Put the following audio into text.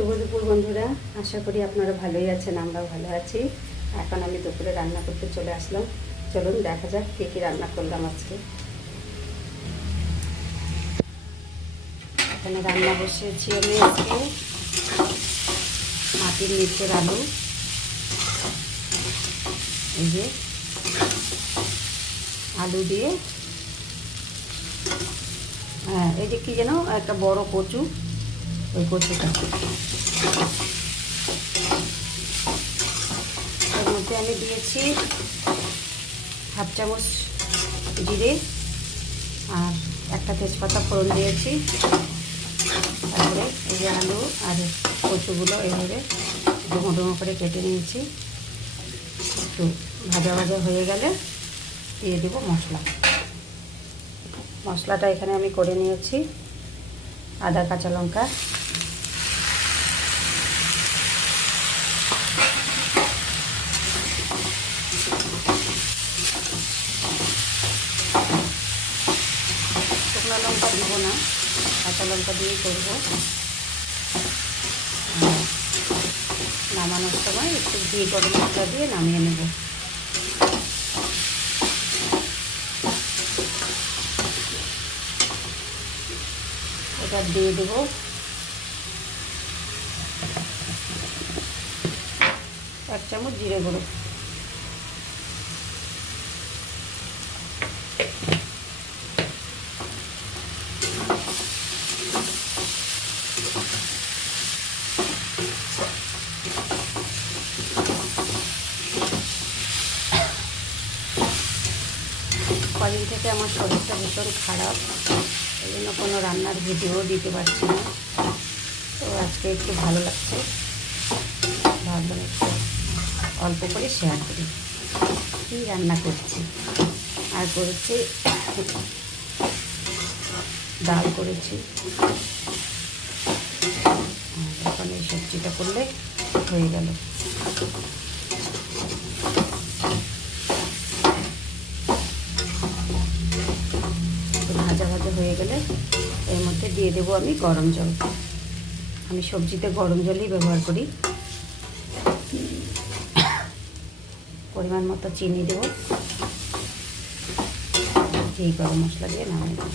শুভ দুপুর বন্ধুরা, আশা করি আপনারা ভালোই আছেন। আমরাও ভালো আছি। এখন আমি দুপুরে রান্না করতে চলে আসলাম। চলুন দেখা যাক কী কী রান্না করলাম আজকে। এখানে রান্না বসিয়েছি আমি আজকে মাটির নিচের আলু, এই যে আলু দিয়ে, হ্যাঁ এই যে কী যেন একটা বড় কচু, ওই কচুটা এর মধ্যে আমি দিয়েছি হাফ চামচ জিরে আর একটা তেজপাতা ফোড়ন দিয়েছি। তারপরে এই যে আলু আর কচুগুলো এইভাবে ডুমো ডুমো করে কেটে নিয়েছি। একটু ভাজা ভাজা হয়ে গেলে দিয়ে দেবো মশলাটা এখানে আমি করে নিয়েছি। আদা, কাঁচা লঙ্কা, শুকনো লঙ্কা দিব না, কাঁচা লঙ্কা দিয়েই করবো। নামানোর সময় একটু ঘি গরম মশলা দিয়ে নামিয়ে নেব। এটা দিয়ে দেবো এক চামচ জিরে গুঁড়ো, কদিন থেকে আমার শরীরটা ভীষণ খারাপ, এই জন্য কোনো রান্নার ভিডিও দিতে পারছি না। তো আজকে একটু ভালো লাগছে, ভাবলাম একটু অল্প করে শেয়ার করি কী রান্না করছি। আর করেছি ডাল করেছি, এখন এই সবজিটা করলে হয়ে গেল। ভাজা ভাজা হয়ে গেলে এর মধ্যে দিয়ে দেবো আমি গরম জল। আমি সবজিতে গরম জলই ব্যবহার করি। পরিমাণ মতো চিনি দেবো, ঘি গরম মশলা দিয়ে নামিয়ে দেবো।